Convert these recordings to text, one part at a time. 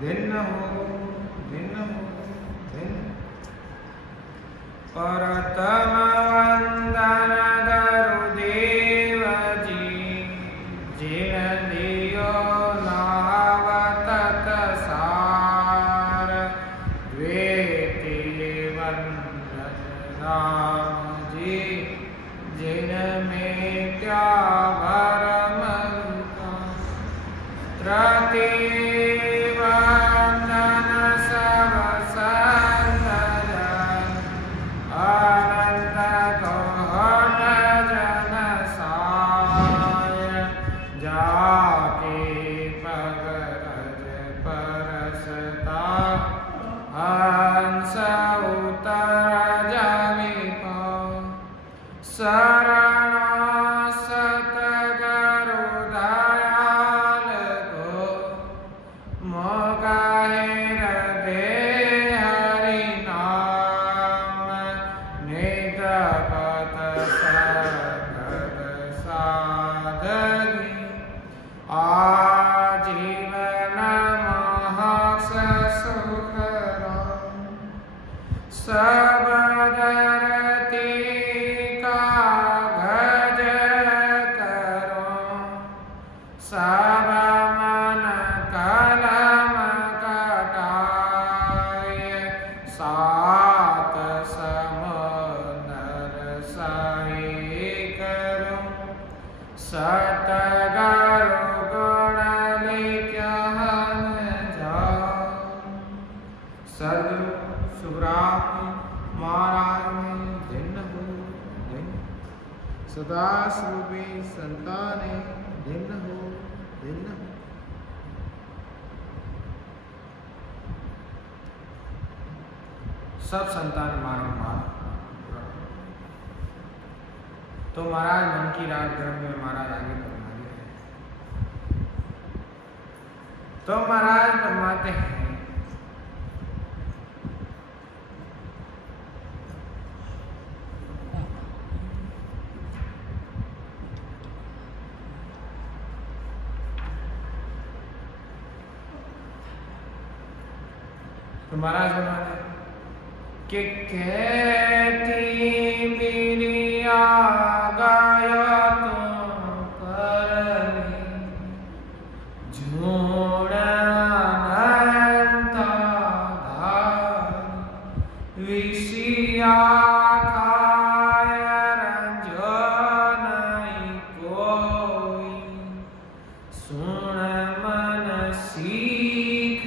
भिन्न हो भिन्न परतम वंदन गुरुदेव जी जिन दियो नावतत सार द्वेति वंदन राम जी जिन में क्या भरम त्रति सदा स्वरूपी संताने भिन्न हो सब संतान मारो तो महाराज मन की रात ग्रंथ में महाराज आगे फरमाते हैं। तो महाराज फरमाते हैं तो महाराज फरमाते कि कहती मेरी आ गया तो करनी झूड़ा अनंता धार विषया खाय रंजो नहीं कोई सुन मन सीख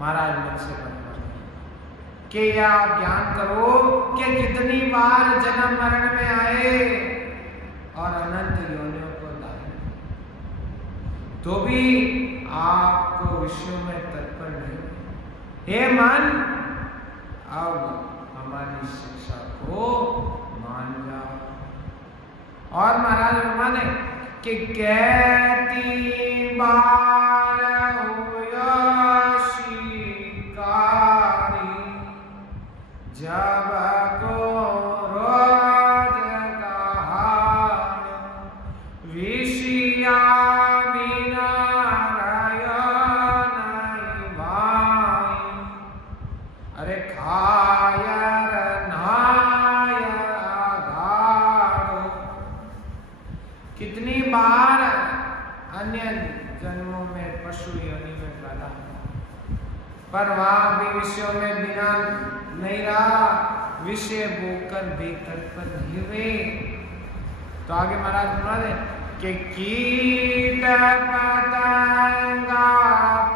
महाराज मन से कि आप ज्ञान करो कि कितनी बार जन्म मरण में आए और अनंत योनियों को धारण तो भी आपको विषयों में तत्पर नहीं। हे मन, अब हमारी शिक्षा को मान जाओ। और महाराज माने कि कहती बार जब को रोज कहान विषया बिना रयो नहीं भाई अरे खायर नाय आगाड़ो। कितनी बार अन्य जन्मों में पशु योनि में पैदा पर वहां भी विषयों में बिना नहीं रहा, विषय भोगकर भी तत्पर नहीं हुए। तो आगे महाराज बता दे कि कीट पतंगा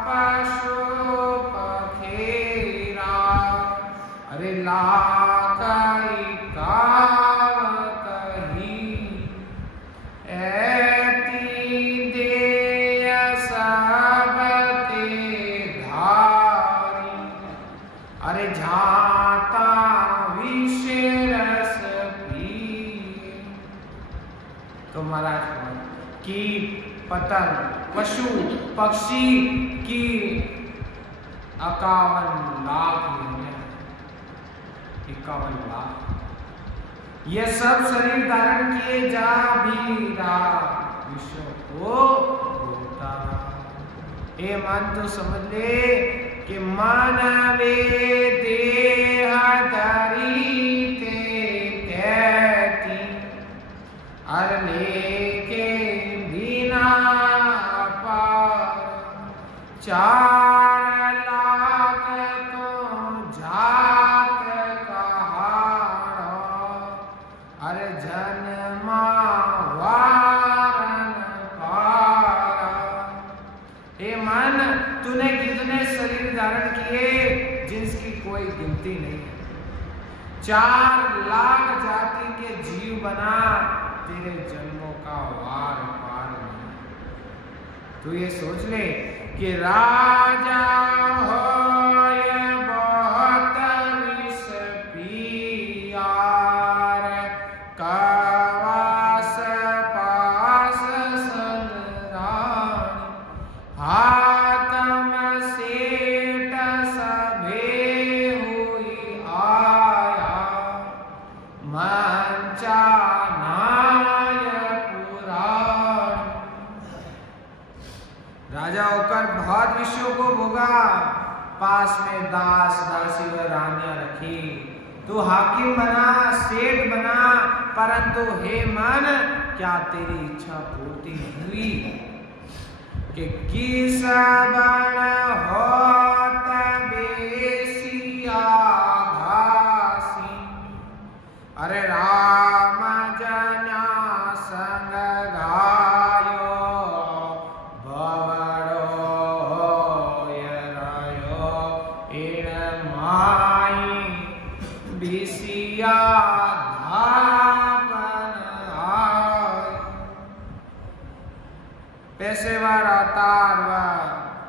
पशु पखेरा अरे लाकई काव कही ऐती देय सब ते धारी अरे झाता विषरस पी। तो महाराज की पतंग पशु पक्षी की 51 लाख 51 लाख ये सब शरीर धारण किए जा भी रहा, विषयों को भोगता रहा। ये मन तो समझ ले कि मन वे देहधारी ते कहती अर लेके बिना पार 4 लाख तो जात कहाड़ा अरे जन्मा वारन पारा। हे मन, तूने कितने शरीर धारण किए जिसकी कोई गिनती नहीं है। 4 लाख जाति के जीव बना, तेरे जन्मों का वार पार नहीं। तू ये सोच ले कि राजा होय बहुत विष पियार कवास पास संग्राम हातम सेठ सभे हुई आया मंचा राजा होकर बहुत विषयों को भोगा, पास में दास दासी व रानियां रखी। तू हाकिम बना, सेठ बना, परंतु हे मन, क्या तेरी इच्छा पूर्ति हुई कि किस बण होत बेसिया घासी अरे राम जना संग गायो बिसिया पेशेवर अवतार व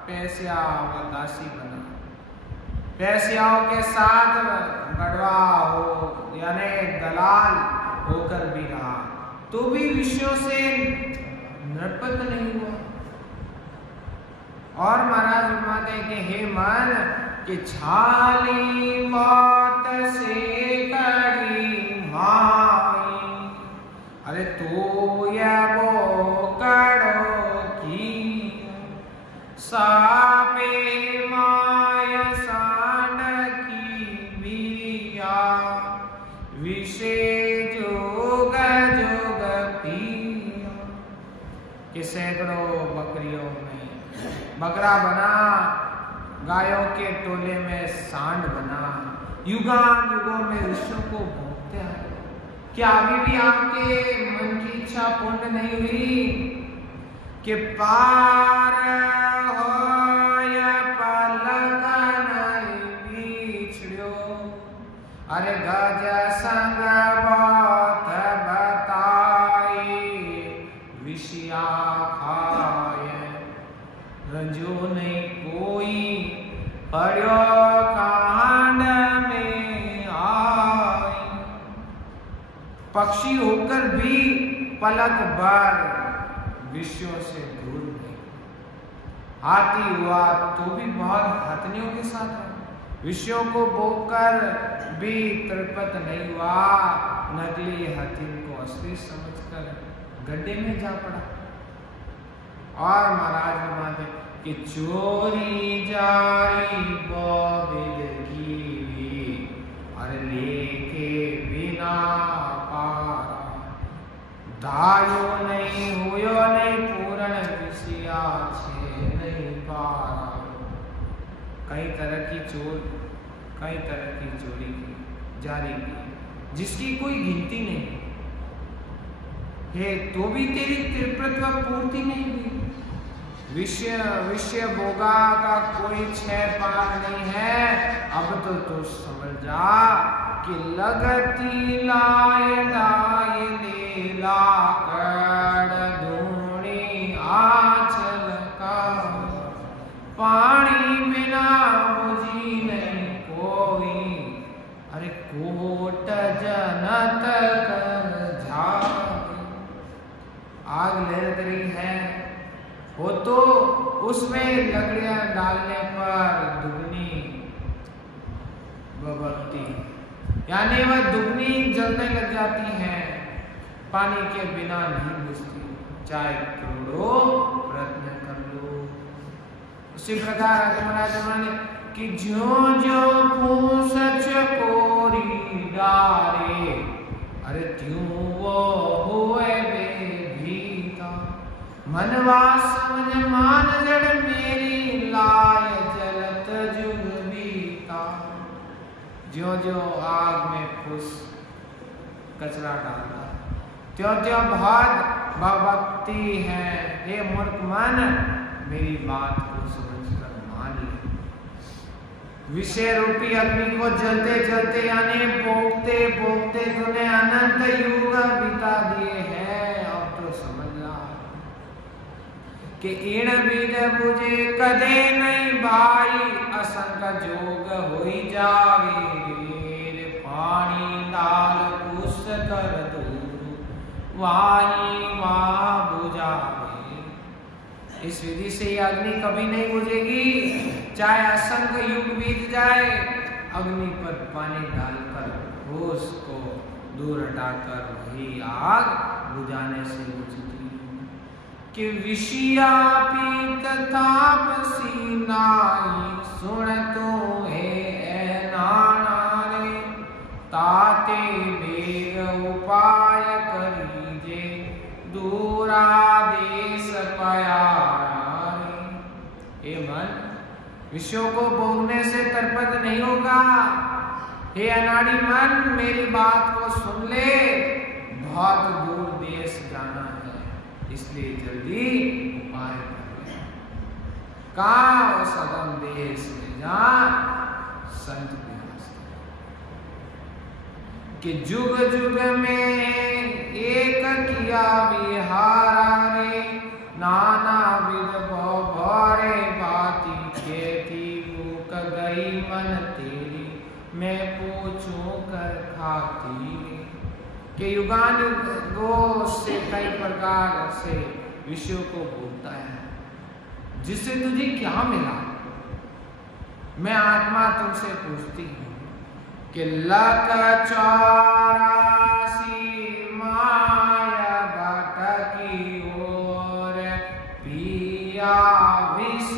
पेशिया व दासी बना। पेशियाओं के साथ गढ़वा हो यानी दलाल होकर भी रहा, तो भी विषयों से नृपत नहीं हुआ। और महाराज फरमाते हैं कि हे मन, कि छाली मौत से कड़ी माई अरे तो यह वो कड़ो की सापे माय सांड की बिया विषे जोग जोग पिया कि सैकड़ों बकरियों में बकरा बना, गायों के टोले में सांड बना, युगान युगों में विषयों को भोगते हैं। क्या अभी भी आपके मन की इच्छा पूर्ण नहीं हुई कि पार होय पलक नहीं बिछड़ो अरे गज संग बात बताई विषया खाए रंजो नहीं कोई पड़ो कांड में आई। पक्षी होकर भी पलक भर विषयों से दूर नहीं। हाथी हुआ तो भी बहुत हथनियों के साथ है, विषयों को भोगकर भी तृप्त नहीं हुआ, नकली हाथी को असली समझकर गड्ढे में जा पड़ा। और महाराज फरमाते कि चोरी जारी बोबिल की अरे लेके बिना पारा दायो नहीं हुयो नहीं पूर्ण विषया छे नहीं पारा। कई तरह की चोरी की जारी की जिसकी कोई गिनती नहीं है, तो भी तेरी तृप्तता पूर्ति नहीं हुई। विषय भोगा का कोई छह पार नहीं है। अब तो तू समझ जा कि लगती लाय लाय लीला कड़ धूणी आंचल का पानी बिना बुझी नहीं कोई अरे कोट जनत कर झाग। आग लहर रही है वो तो उसमें लकड़ियां डालने पर दुगनी भभकती, यानी वह दुगनी जलने लग जाती है, पानी के बिना नहीं बुझती। चाहे करोड़ों प्रयत्न कर लो। उसी प्रकार ने कि ज्यों ज्यों पूछ चकोरी डारे, अरे त्यों वो हुए बेभीता। मनवा समझ मान जड़ मेरी लाय जलत जुग बीता। ज्यों ज्यों आग में फूस कचरा डालता, त्यों त्यों बहुत भक्ति है। हे मूर्ख मन, मेरी बात को समझकर मान ले। विषय रूपी अग्नि को जलते जलते यानी भोगते भोगते तूने अनंत युग बिता दिए हैं। अब तो समझ ला कि इन बीज बुझे कदे नहीं भाई, असंग जोग होई जावे रे। पानी डाल कुछ कर दूर, वाही वहाँ बुझावे। इस विधि से ये अग्नि कभी नहीं बुझेगी, चाहे असंख्य युग बीत जाए। अग्नि पर पानी डालकर उसको दूर हटाकर वही आग बुझाने से बुझती। कि विषया पीत तापसी नाई, सुन तो है नानारे। ताते बेग उपाय करीजे, दूरा देश पयारे। हे मन, विषयों को भोगने से तरपत नहीं होगा। हे अनाड़ी मन, मेरी बात को सुन ले। बहुत दूर देश जाना है, इसलिए जल्दी उपाय कर ले। कहाँ उस अगम देश में जा संत प्रयास कि जुग जुग में एक किया विहारा रे। नाना विध भौरे बाती खेती, भूख गई मन तेरी, मैं पूछूं कर खाती। के युगानुगो से कई प्रकार से विषयों को भोगता है। जिससे तुझे क्या मिला? मैं आत्मा तुमसे पूछती हूँ कि लक 84 माया भटकी ओर, पिया विष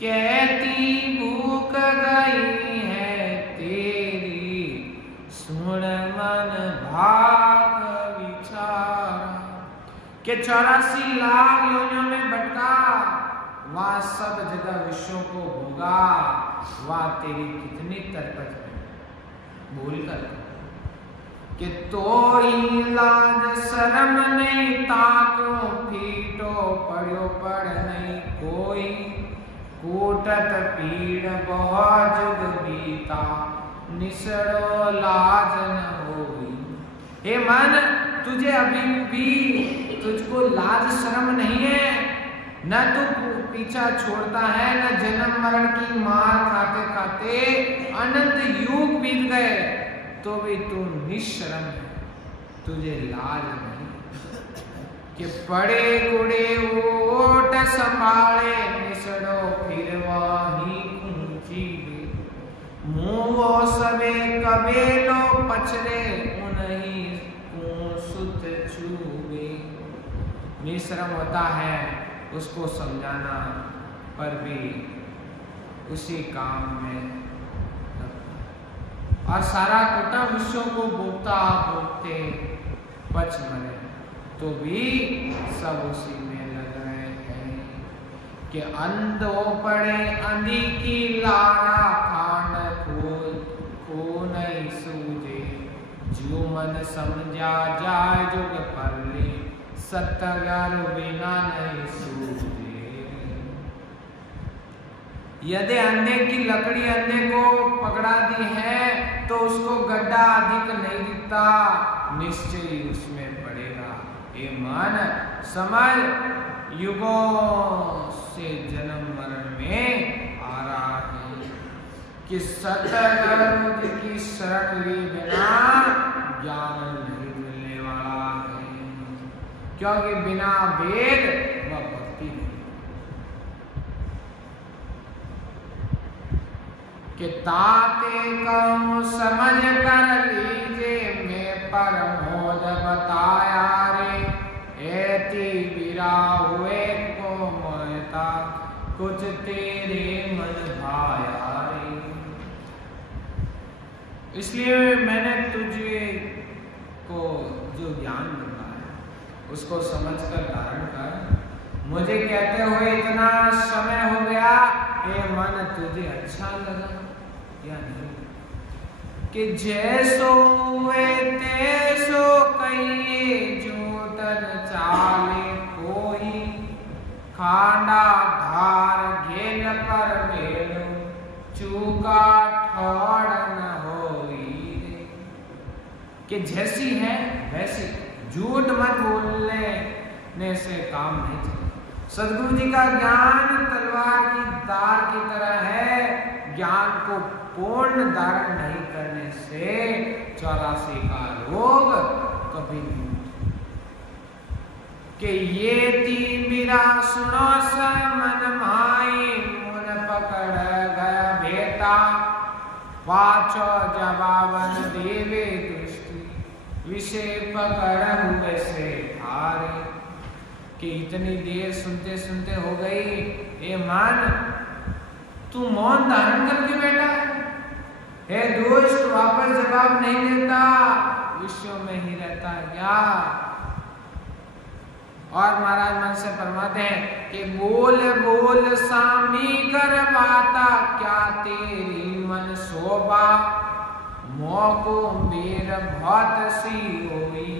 कहती भूख गई है तेरी, सुन मन भाग विचार। के 84 लाख योनियों में भटका, वहां सब जगह विषयों को भोगा। वहां तेरी कितनी तरपत है भूल कर कि तो ही लाज शर्म नहीं, ताको फीटो पड़ो पड़ नहीं कोई। कूटत पीड़ बहुत जुग बीता, निसड़ो लाज न होई। हे मन, तुझे अभी भी तुझको लाज शर्म नहीं है। न तू पीछा छोड़ता है, न जन्म मरण की मार खाते खाते अनंत युग बीत गए, तो भी तू निश्शर्म है। तुझे लाज नहीं कि पड़े कुड़े ओट संभाले, निसड़ो फिर वही ऊंची। मुँह सबे कबेलो पछरे, उन्हीं को सुत छूबे। निश्रम होता है उसको समझाना, पर भी उसी काम में और सारा कोटा विषयों को भोगता भोगते पच मरे, तो भी सब उसी में लग रहे हैं। कि अंधो पड़े अंधी की लारा, खांड को नहीं सूझे। जो मन समझा जाए जुग पर ले, सत्तर बिना नहीं सूझे। यदि अंधे की लकड़ी अंधे को पकड़ा दी है, तो उसको गड्ढा अधिक नहीं दिखता, निश्चय ही उसमें पड़ेगा। ये मन समझ, युगों से जन्म मरण में आ रहा है कि सतगुरु की शरण ली बिना ज्ञान नहीं मिलने वाला है। क्योंकि बिना वेद व भक्ति नहीं। कि ताते कहूँ समझ कर लीजे, मैं परमोद बताया कहती बीरा हुए को मोहता कुछ तेरे मन भाया रे। इसलिए मैंने तुझे को जो ज्ञान मिला है उसको समझकर धारण कर। मुझे कहते हुए इतना समय हो गया, ये मन तुझे अच्छा लगा या नहीं? कि जैसो वे तैसो कहिए जो तन चाले कोई, खांडा धार घेन पर मेलो चूका ठोड़ न होई रे। कि जैसी है वैसी, झूठ मत बोलने से काम नहीं चलेगा। सदगुरु जी का ज्ञान तलवार की धार की तरह है, ज्ञान को पूर्ण धारण नहीं करने से 84 का रोग कभी नहीं। कि ये तीन बिरा सुनो मन माई मुन पकड़ गया भेता, पाचो जवाबन देवे दृष्टि विषय पकड़ हुए से हारे। कि इतनी देर सुनते सुनते हो गई, ए मन तू मौन धारण करके बैठा है, दुष्ट वापस जवाब नहीं देता, विषयों में ही रहता है क्या? और महाराज मन से फरमाते हैं कि बोल बोल सामी कर बाता, क्या तेरी मन शोभा मोको मेर बहुत सी होई,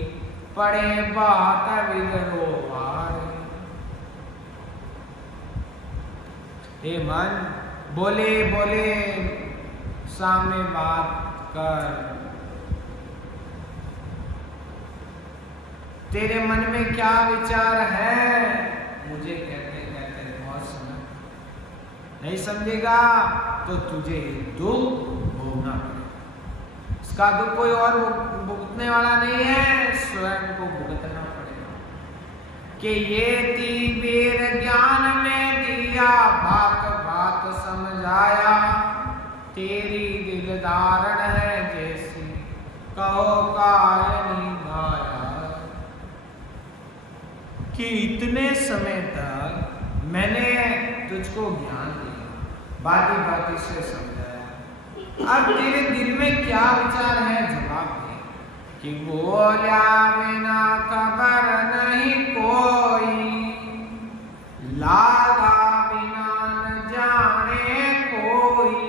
पड़े बात विदरोवार। हे मन बोले बोले सामने बात कर, तेरे मन में क्या विचार है? मुझे कहते कहते बहुत समय नहीं समझेगा तो तुझे दुख भोगना पड़ेगा। इसका दुख कोई और भुगतने वाला नहीं है, स्वयं को भुगतना पड़ेगा। कि ये तीर ज्ञान में दिया बात बात समझाया, तेरी दिल धारण है जैसी कहो कायनी माया। कि इतने समय तक मैंने तुझको ज्ञान दिया, बाती बाती से समझाया, अब तेरे दिल में क्या विचार है जवाब दे। कि बोला बिना खबर नहीं कोई, लागा बिना न जाने कोई,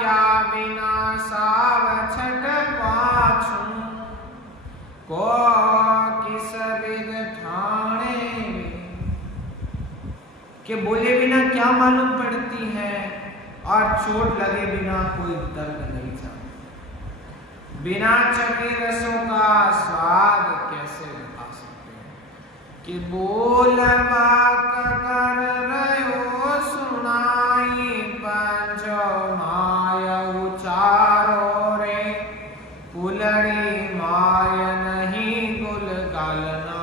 क्या बिना साव छठ पाछू, को किस विद ठाणे। के बोले बिना क्या मालूम पड़ती है, और चोट लगे बिना कोई दर्द नहीं जानता। बिना चखे रसों का स्वाद कैसे बता सकते हैं। कि बोल बात कर रहो सुनाई, पंचो माया उचारो रे, कुलड़ी माय नहीं गुल गालना,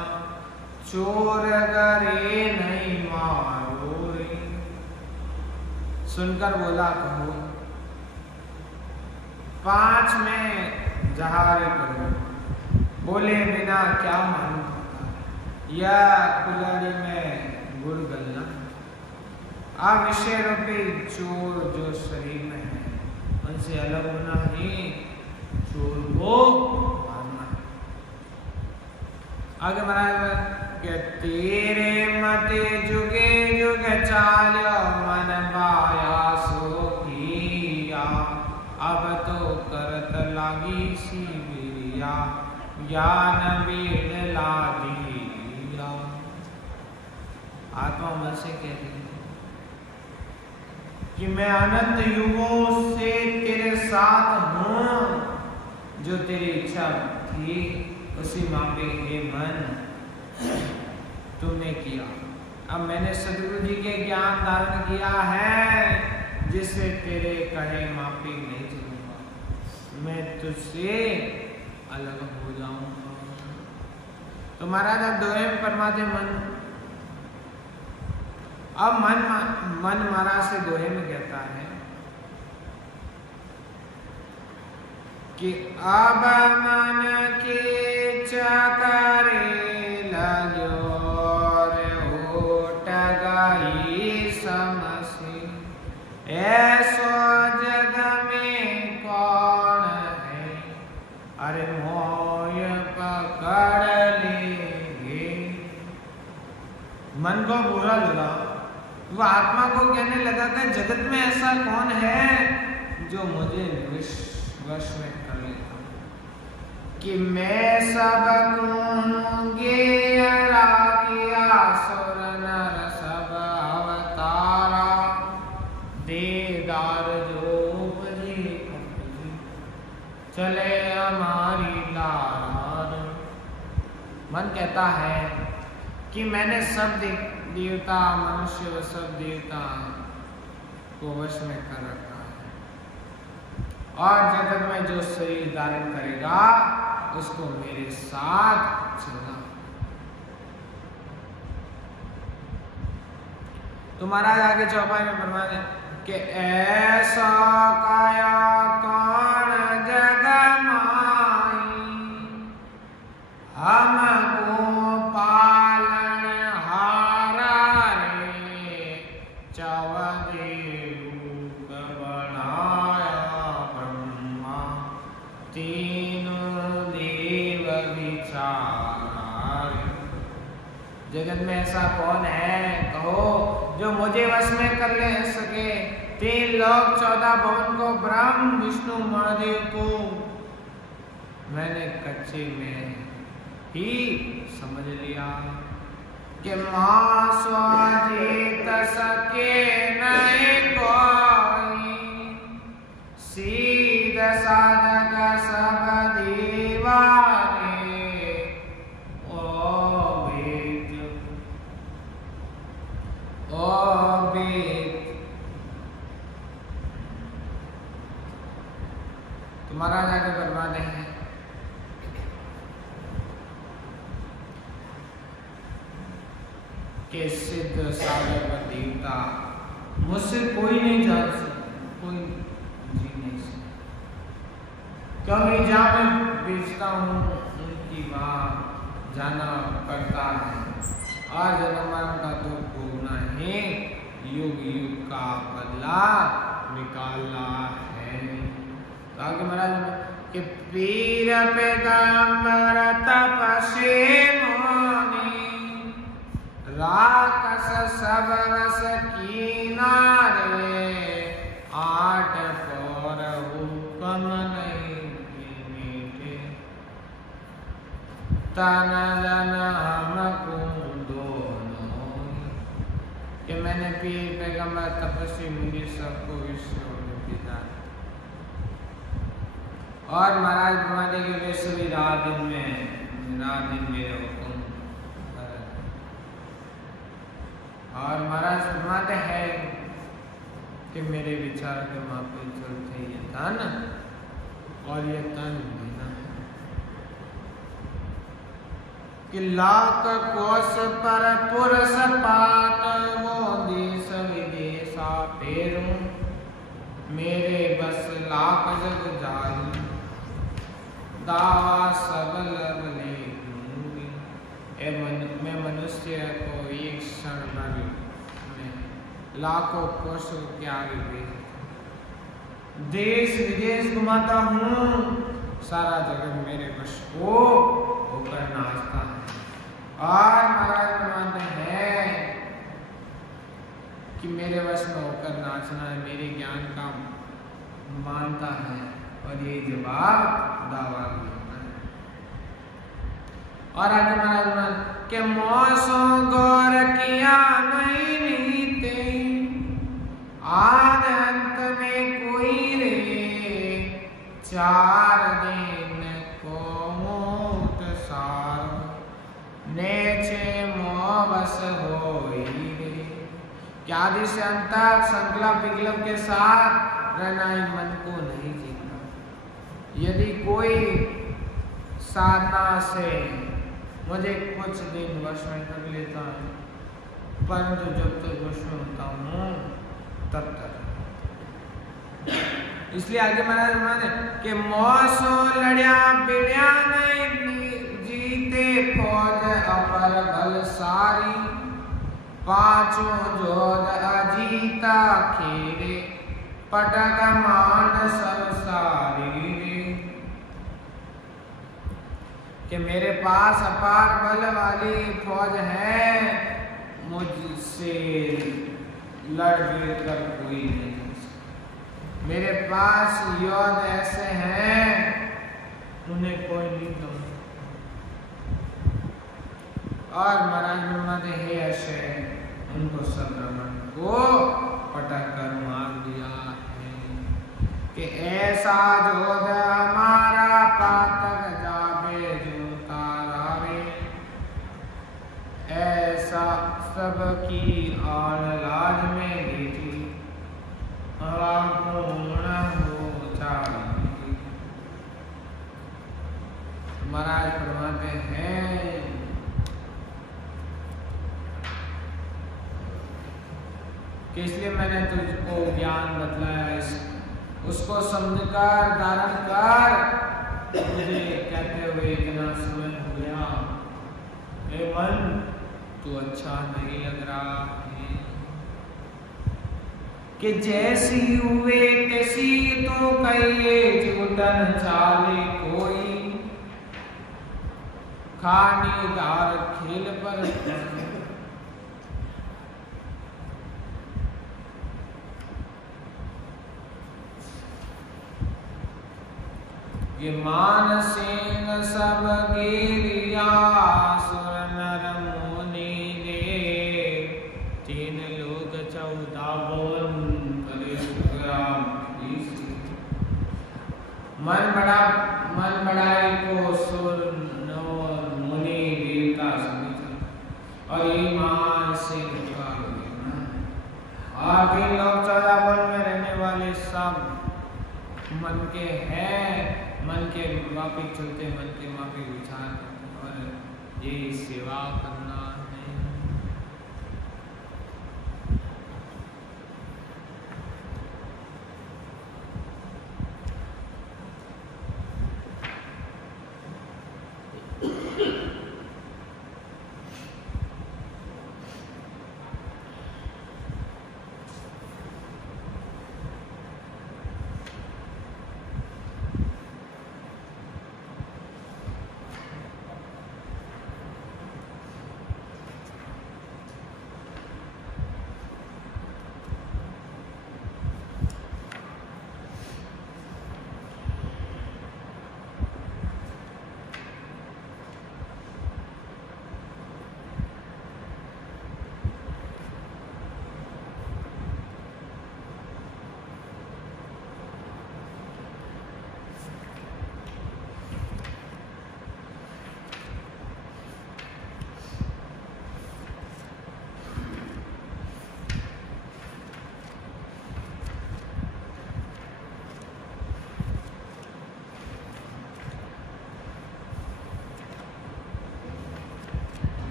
चोर करे नहीं मारो रे। सुनकर बोला कहो 5 में जहारे करो, बोले बिना क्या मालूम होता है, या कुलड़ी में गुड़ गलना। अब विषय रूपी चोर जो शरीर में है उनसे अलग होना ही चोर को मारना। आगे महाराज के तेरे मते जुगे जुग चालो, मन बाया सो किया, अब तो करत लागी सी बिरिया, ज्ञान वेद ला दिया। आत्मा मन से कहती है कि मैं अनंत युगों से तेरे साथ हूं, जो तेरी इच्छा थी उसी मापे हे मन तुमने किया। अब मैंने सदगुरु जी के ज्ञान धारण किया है, जिससे तेरे कहे मापे नहीं चलूंगा, मैं तुझसे अलग हो जाऊंगा। तो महाराज अब दोहे में फरमाते मन, अब मन महाराज से दोहे में कहता है कि अब मन की चकरे लगो रे उठ गई समसी, ऐसो जग में कौन है, अरे मोय पकड़ लेंगे। मन को बुरा लगा, वो आत्मा को कहने लगा कि जगत में ऐसा कौन है जो मुझे वश में कर लेता, कि मैं सब कहूँगे सुर नर सब अवतारा, देदार जो उपजे चले हमारी लार। मन कहता है कि मैंने सब देवता मनुष्य व सब देवता को वश में कर रखा है, और जगत में जो शरीर धारण करेगा उसको मेरे साथ चलना। तो महाराज आगे चौपाई में फरमाते हैं कि ऐसा काया कौन जग माई, हमको पालन हारा रे, चौदेव बनाया ब्रह्मा, तीनों देव विचारा रे। जगत में ऐसा कौन है कहो जो मुझे वश में कर ले सके। 3 लोक 14 भवन को, ब्रह्म विष्णु महादेव को मैंने कच्चे में ही समझ लिया कि मां स्वाजीत सके नहीं कोई, सीध साधक सब दीवारे, ओ बेद। तुम्हारा जाके बर्बादे हैं कि सिद्ध साधक देवता मुझसे कोई नहीं जान सकता, कोई जी नहीं सकता, क्योंकि जहाँ मैं बेचता हूँ उनकी वहाँ जाना पड़ता है, और जन्म मरण का दुख भोगना ही युग युग का बदला निकालना है। तो आगे महाराज कि पीर पैगंबर तपस्वी मुनि, राक्षस सब रस कीना रे, 8 पौर हुक्म नहीं मीठे, तन जन हमको कि मैंने पीर पैगंबर तपस्वी मुनि सबको विश्व में पिता। और महाराज फरमाते कि वे सभी रात दिन मेरे हुक्म करते। और महाराज फरमाते हैं कि मेरे विचार के मापे चलते ये तन और ये तन बिना कि लाख कोस पर पुरुष पाट, वो देश विदेशा फेरूं, मेरे बस लाख जग जाई, दावा सब लब ले लूंगी। मैं मनुष्य को एक क्षण भर में लाखों कोसों के आगे भेज, देश विदेश घुमाता हूँ, सारा जगत मेरे वश को होकर नाचता है। और महाराज मानते हैं कि मेरे वश में होकर नाचना है, मेरे ज्ञान का मानता है, और ये जवाब दावा भी होता है। और आगे महाराज के मौसों गौर किया नहीं रीते, आद अंत में कोई रे, 4 दिन को मोट सारो, नेचे मोबस होई रे। क्या आदि से अंत तक संकल्प विकल्प के साथ रहना ही मन को नहीं जीतना। यदि कोई साधना से मुझे कुछ दिन वश में कर लेता है, परंतु जब तक वश में होता हूँ तब तक इसलिए आगे महाराज माने कि मौसो लड़िया बिड़िया नहीं जीते फौज अपर बल सारी पांचों जोध अजीता खेरे पटक मान सब सारी कि मेरे पास अपार बल वाली फौज है, मुझसे लड़ कर कोई नहीं। मेरे पास योद्धा ऐसे हैं, उन्हें कोई नहीं दो। और महाराज ब्रह्मादे हे ऐसे उनको सब ब्राह्मण को पटक कर मार दिया है कि ऐसा योद्धा हमारा पातक जाबे जो तारावे, ऐसा सबकी आड़ लाज में देखी पूर्ण हो जाएगी। महाराज फरमाते हैं कि इसलिए मैंने तुझको ज्ञान बतलाया, उसको समझकर धारण कर। मुझे कहते हुए इतना समय हो गया, ए मन तू अच्छा नहीं लग रहा है कि जैसी हुए तैसी तो कहिए जीवतन चाले कोई, खानी दार खेल पर ये मानसेन सब गिरिया सुर नर मुनि रे, तीन लोग 14 भुवन करे सुग्राम। मन बढ़ाई को सुर मुनि देवता समझा, और ये मान से आगे लोग 14 भुवन में रहने वाले सब मन के हैं, मन के माफिक चलते, मन के माफिक विचार करते, और ये सेवा करना है।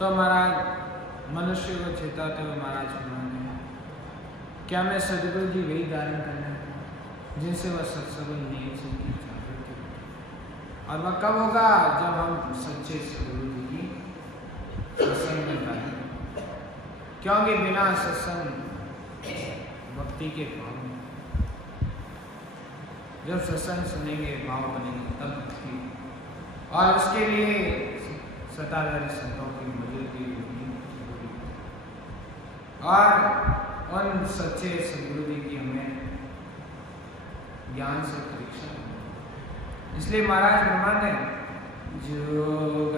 तो महाराज मनुष्य को चेताते हुए महाराज फरमाते हैं, क्या मैं सदगुरु जी वही धारण करना है जिनसे वह सत्संग नहीं सुनती जागृति, और वह कब होगा जब हम सच्चे सदगुरु जी की सत्संग में रहें, क्योंकि बिना सत्संग भक्ति के भाव में, जब सत्संग सुनेंगे भाव बनेंगे तब भक्ति, और उसके लिए सताधारी संतों की मौजूदगी होगी, और उन सच्चे सदगुरु जी की हमें ज्ञान से परीक्षा। इसलिए महाराज ब्रह्मा ने जुग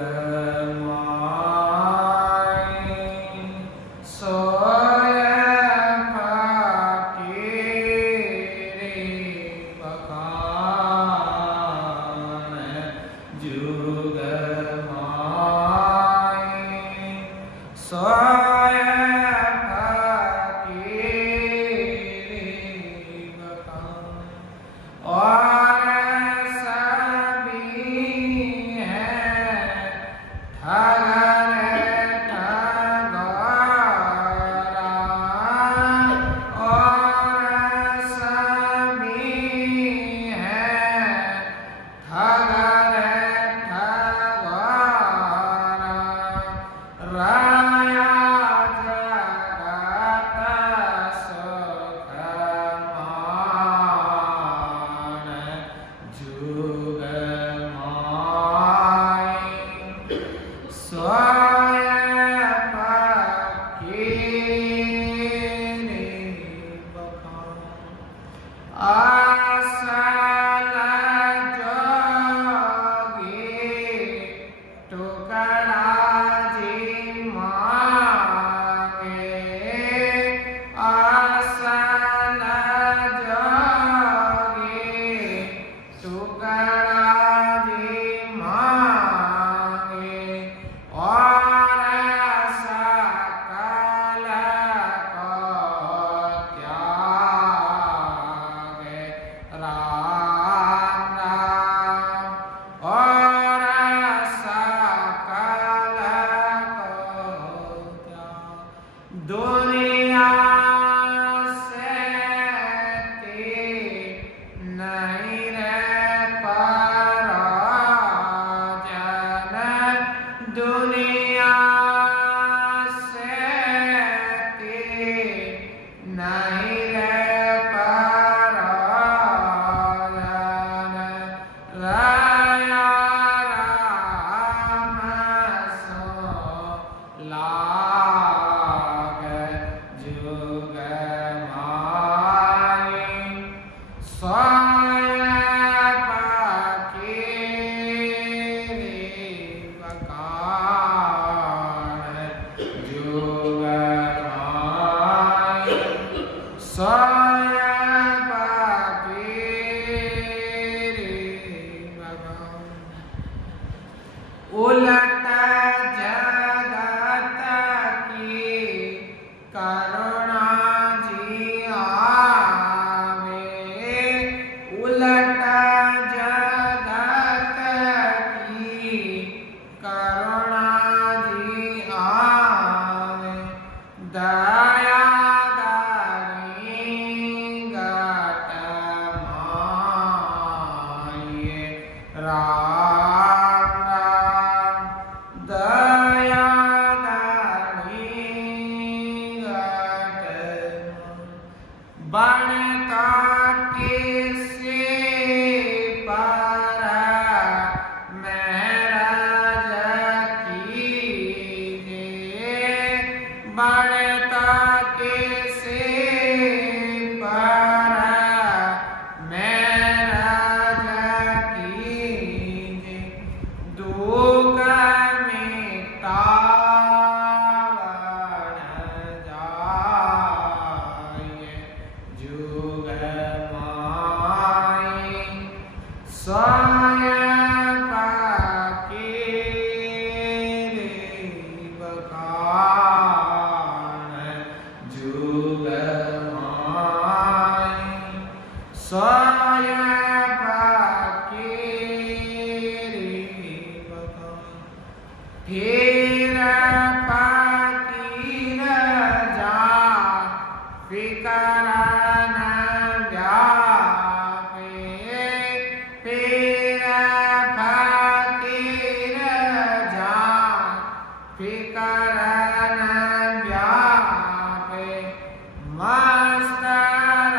मास्टर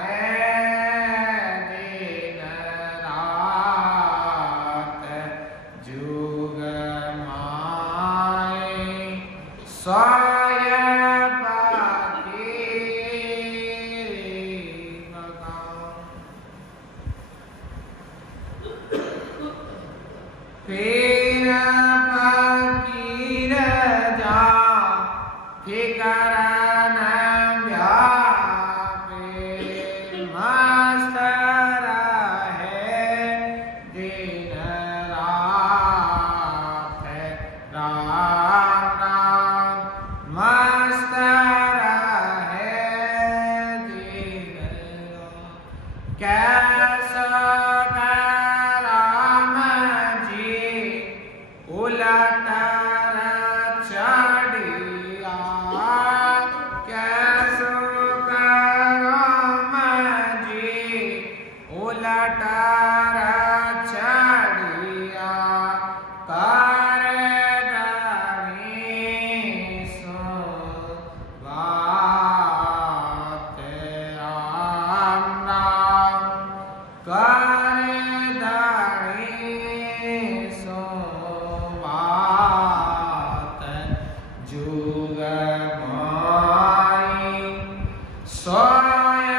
है कैसा राम जी उलट चढ़िया, कैसो राम जी उलट चढ़िया, कर डरी सो बात राम राम, कर डरी सो बात जुग माई, सोय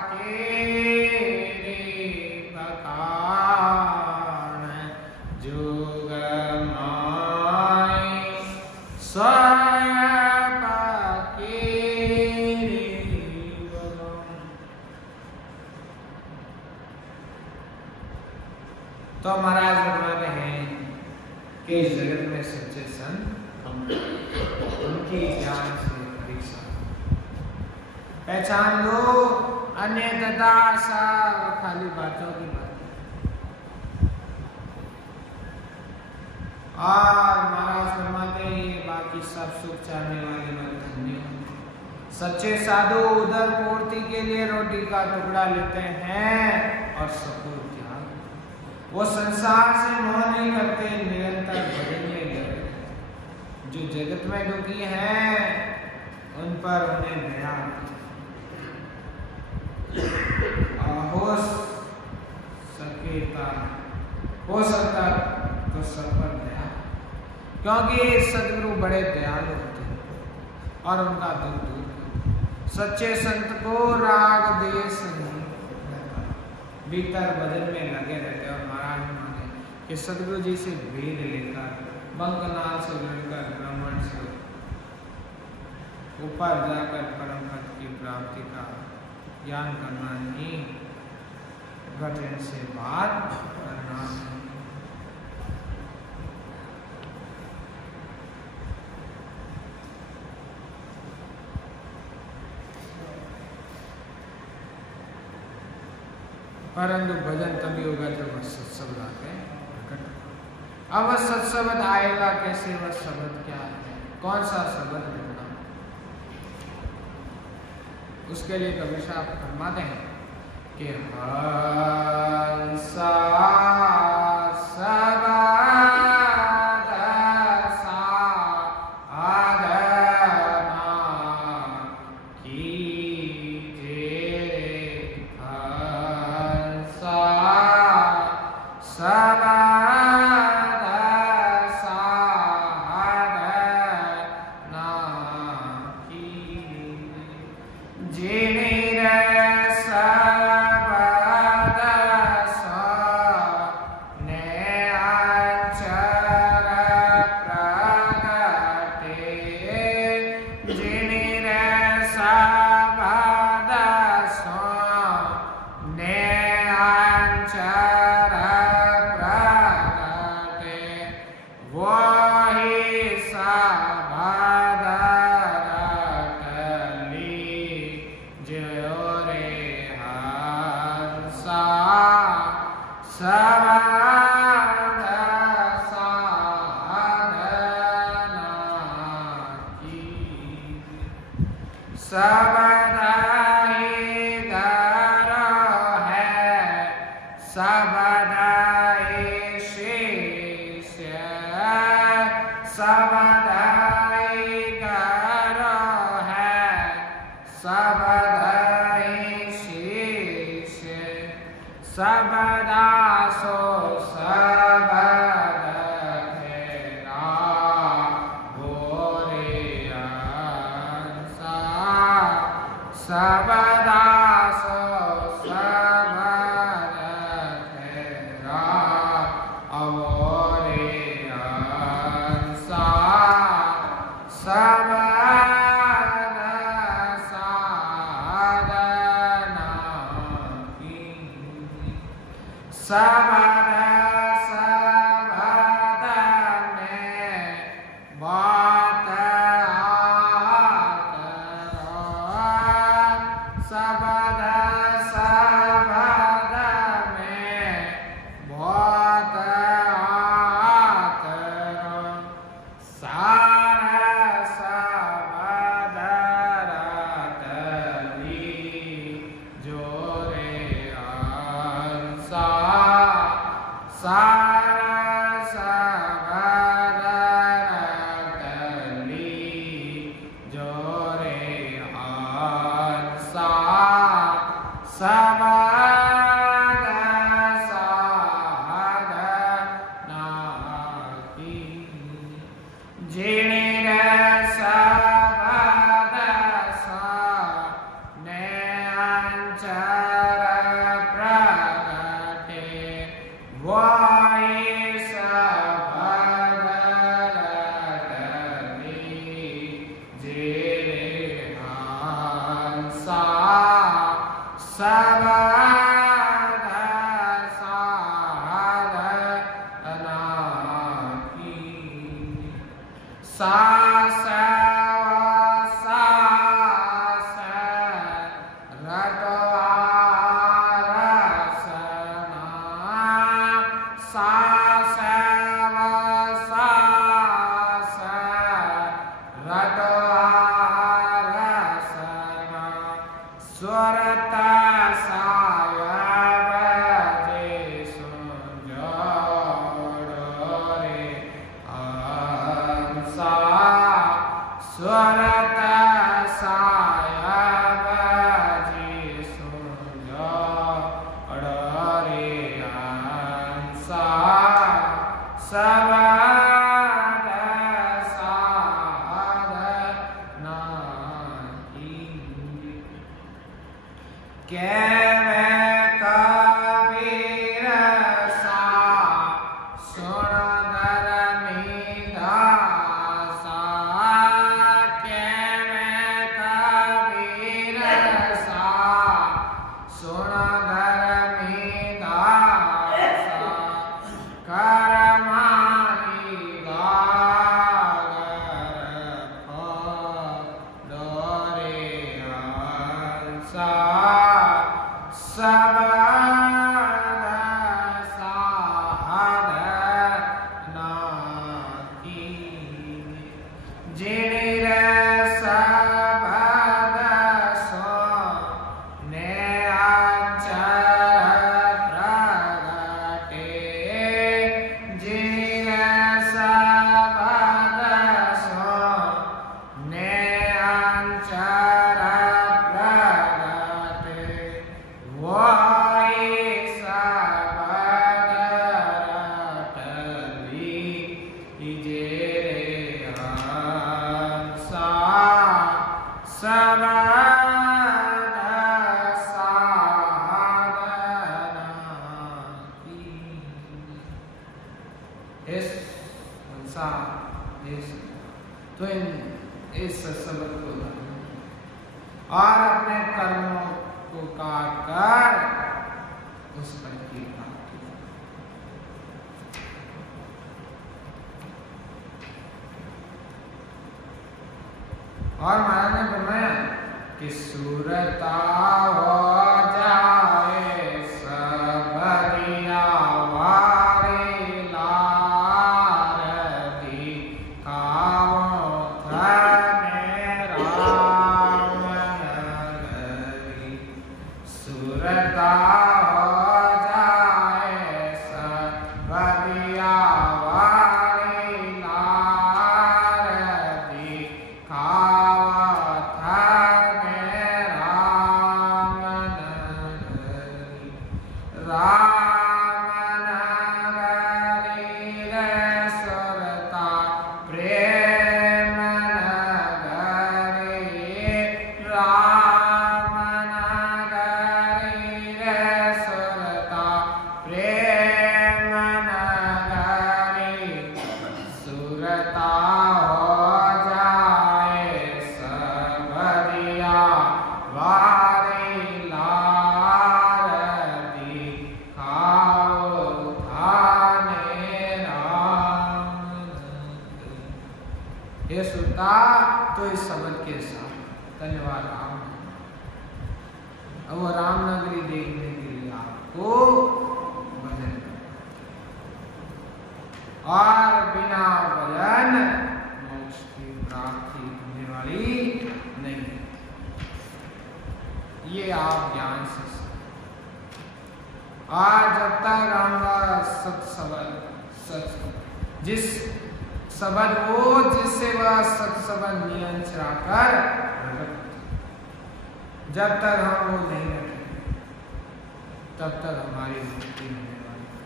पकीरी बखान जुग माई, सोय पकीरी बखान। तो महाराज फरमाते हैं कि इस जगत में सच्चे संत उनकी ज्ञान से परीक्षा पहचान लो, अन्यथा सब खाली बातों की बात। और महाराज फरमाते हैं ये बाकी सब सुख चाहने वाले मन धन्य हो। सच्चे साधु उदर पूर्ति के लिए रोटी का टुकड़ा लेते हैं और सबको त्याग, वो संसार से मोह नहीं करते, निरंतर भजन में लगे। जो जगत में दुखी हैं उन पर उन्हें दया हो सकता तो सब पर दया, क्योंकि सदगुरु बड़े दयालु होते हैं और उनका दुख दूर करते। सच्चे संत को राग देश नहीं रहता, भीतर भजन में लगे रहते। और महाराज माने कि सदगुरु जी से वेद लेकर, बंकनाल से लड़कर, ब्राह्मण से ऊपर जाकर परम पद की प्राप्ति का ज्ञान करना नहीं, घटन से बात करना नहीं। परंतु भजन तभी होगा जब वह सत्शब्द आके प्रकट। अब वह सत्शब्द आएगा कैसे? वह शब्द क्या है, कौन सा शब्द ढूंढना, उसके लिए कबीर साहब फरमाते हैं कि हंसा सबद सारस बदरतली जोरे हंसा सबद साधना की जिण सबद सा ने अंचर प्रगटे वाई सबदरतली जिण हंसा सबद साधना की सास सास रटवारसना सास सास रटवारसना स्वरत सायब जे सुंजोड़े हंसा स्वरत सायब जे सुंजोड़े हंसा सबद साधना की केवे कबीर सा सुन धर्मीदासा केवे कबीर सा सुन धर्मीदासा करमारी गागर डोरे हंसा सबद साधना की जिण सबद सो ने अंचर प्रगटे जिण सबद सो ने अंचर प्रगटे वाई सबदरतली जिण हंसा सबद साधना की इस हंसा तो इस शब्द को और अपने कर्मों को काट कर उस पर की प्राप्ति और महाराज ने फरमाया कि सूरता हो जाए सबरिया वारी लारदी कावो धने राम नगरी सूरता हो जाए सबरिया वारी लारदी कावो धने राम नगरी रामनगरी रे सुरता प्रेम नगरी रामनगरी रे सुरता प्रेम नगरी सुरता हो जाए सबरिया वारी लारदी खाओ खाने राम नगरी। हे सुरता तो इस शब्द के साथ धन्यवाद राम। अब वो राम नगरी देखने के लिए आपको भजन और बिना भजन मोक्ष की प्राप्ति होने वाली नहीं। ये आप ज्ञान से आज जब तक रामवा जिस सबद वो जिससे वह सत्सबद नियम चढ़ाकर जब तक हम वो नहीं रखेंगे तब तक हमारी मुक्ति होने वाली है।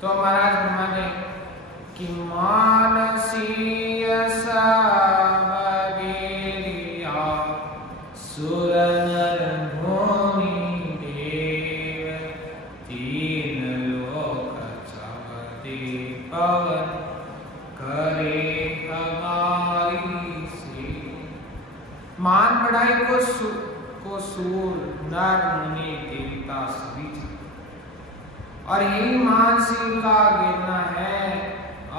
तो महाराज ब्रह्मा कि मानसीय सबगेरिया सुर नर भूमि देव तीन लोक चमते पवन करे हमारी से। मान बढ़ाई को सूर नर मुनि देवता सभी और यही मानसिक का गिरना है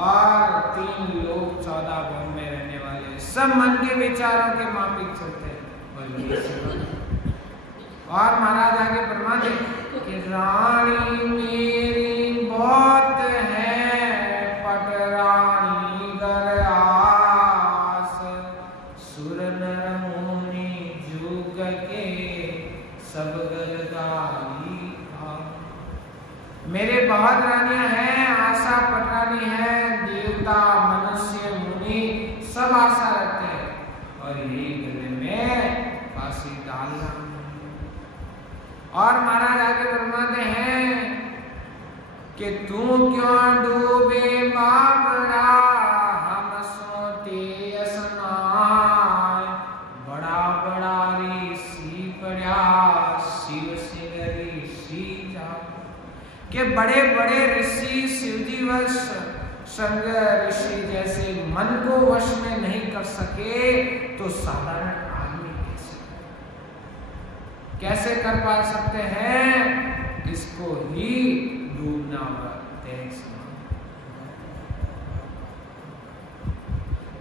और 3 लोग 14 भवन में रहने वाले सब मन के विचारों के माफिक चलते हैं। और महाराज आगे फरमाते कि रानी मेरी बहुत है पटरानी गर आस सुर नर मुनि जुग के सब गरदारी। मेरे बहुत रानियां हैं, आशा पटरानी है, देवता मनुष्य मुनि सब आशा रखते हैं और यही गले में फांसी डालना। और महाराज आगे फरमाते हैं कि तू क्यों डूबे बाबरा हम सोते स्नान बड़ा बड़ा ऋषि पड़ा शिव सिंह ऋषि जा के बड़े बड़े ऋषि शिवजी वश संग ऋषि जैसे मन को वश में नहीं कर सके तो साधारण आदमी कैसे कर पा सकते हैं? इसको ही डूबना होते हैं।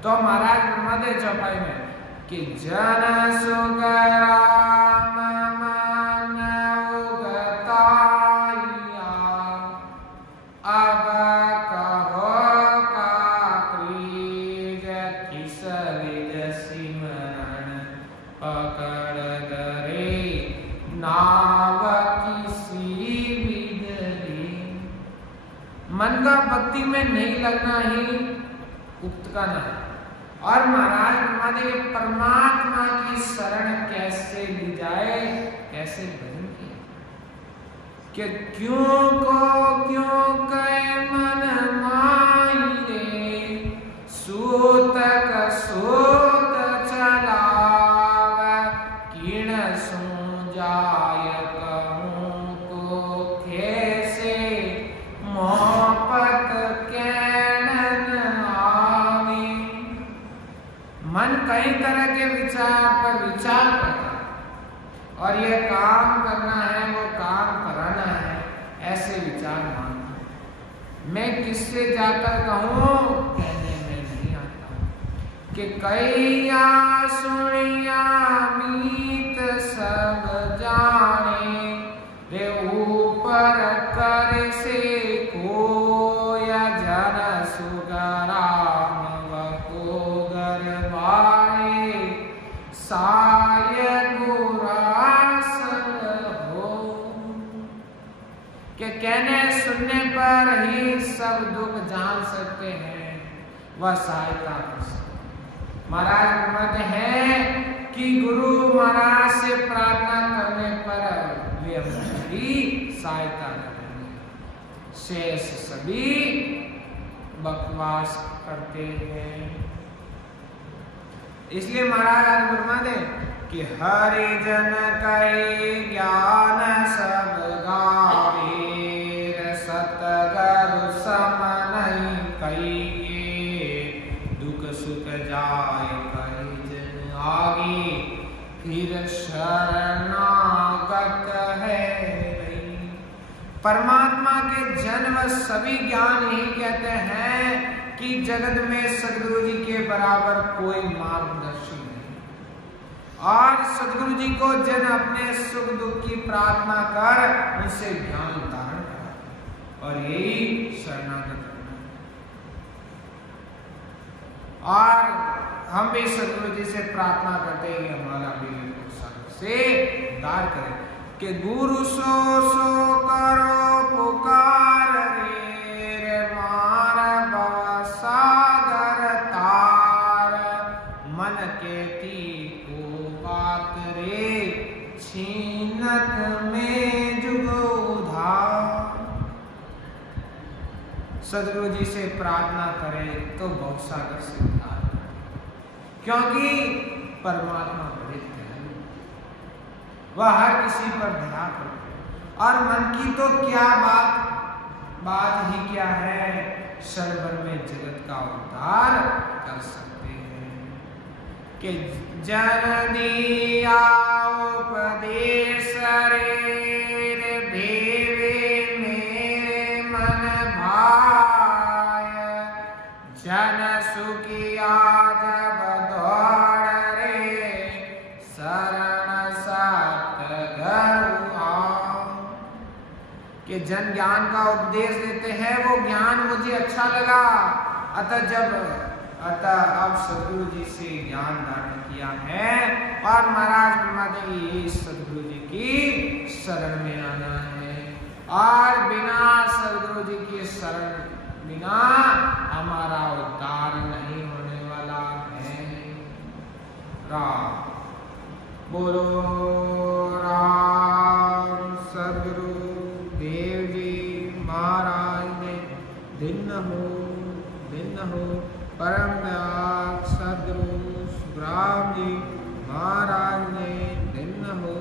तो महाराज ब्रह्मदेव चौपाई में कि जन सुगराम मन उगताया अब कहो का क्रीज किसरिज सिमरण पकड़ करे नाव किसी विदली। मन का भक्ति में नहीं लगना ही उक्त का नाम। और महाराज ब्रह्मदेव परमात्मा की शरण कैसे ली जाए, कैसे भजन किया कि क्यों को क्यों कहे मन माई रे सूत सूत चलाव किण सू जाय कहूं को कैसे मोहब्बत कैनन आवे। मन कई तरह के विचार पर विचार करता है और यह काम करना है वो काम कराना है ऐसे विचार मानता है। मैं किससे जाकर कहूं कहने में नहीं आता कि कैया सुनिया मीत सब जाने रे ऊपर कर से कोया जन सुगराम वको गरवाए साय गुरासन हो। कि कहने सुनने पर ही सब दुख जान सकते हैं, वह सहायता कर सकते। महाराज कहते हैं कि गुरु महाराज से प्रार्थना करने पर वे हमारी सहायता करेंगे, शेष सभी बकवास करते हैं। इसलिए महाराज आज फरमाते कि हरि जन करे ज्ञान सब गावे सतगुरु सम नहीं कहिए दुख सुख जाए कहि जन आगे फिर शरणागत है। परमात्मा के जन व सभी ज्ञान यही कहते हैं कि जगत में सदगुरु जी के बराबर कोई मार्गदर्शी नहीं, और सदगुरु जी को जन अपने सुख दुख की प्रार्थना कर उनसे ज्ञान धारण करा, और यही शरणागत करना। और हम भी सदगुरु जी से प्रार्थना करते हैं हमारा भी से उद्धार करें कि गुरु सो करो पुकार रे मार सागर तार, मन के ती को बात रे छीनत में जुग उधार। सदगुरु जी से प्रार्थना करें तो भवसागर से उद्धार, क्योंकि परमात्मा बड़े दयालु, वह हर किसी पर दया करते हैं। और मन की तो क्या बात ही क्या है, क्षण भर में जगत का उद्धार कर सकते हैं। कि जन दिया उपदेश रे देवे मेरे मन भाय, जन सुखिया जब दौड़ रे शरण सत घर आओ। कि जन ज्ञान का उपदेश देते हैं, वो ज्ञान मुझे अच्छा लगा, अतः अब सदगुरु जी से ज्ञान धारण किया है, और महाराज ब्रह्मादेव सदगुरु जी की शरण में आना है। और बिना सदगुरु जी की शरण बिना हमारा उद्धार नहीं होने वाला है। राम बोलो राम। सदगुरु देव जी महाराज ने दिन हो परम दयाल सदगुरु सुखराम जी महाराज ने दिन हो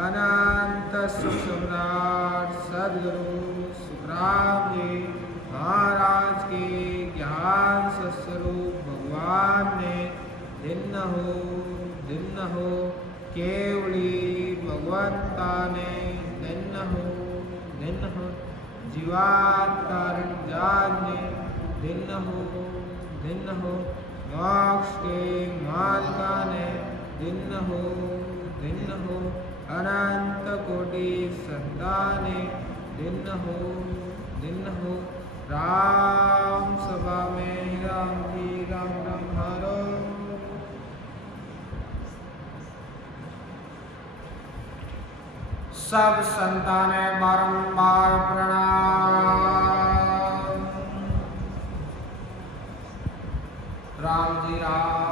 अनंत सुख सम्राट सदगुरु सुखराम जी महाराज के ज्ञान स्वरूप भगवान ने दिन हो केवली भगवंता ने दिन हो जीवात्म जान ने दिन हो मोक्ष के मालिका ने दिन हो अनंत कोटि संताने दिन हो राम सभा में राम जी राम राम हरो। सब संताने बारंबार प्रणाम। राम जी राम।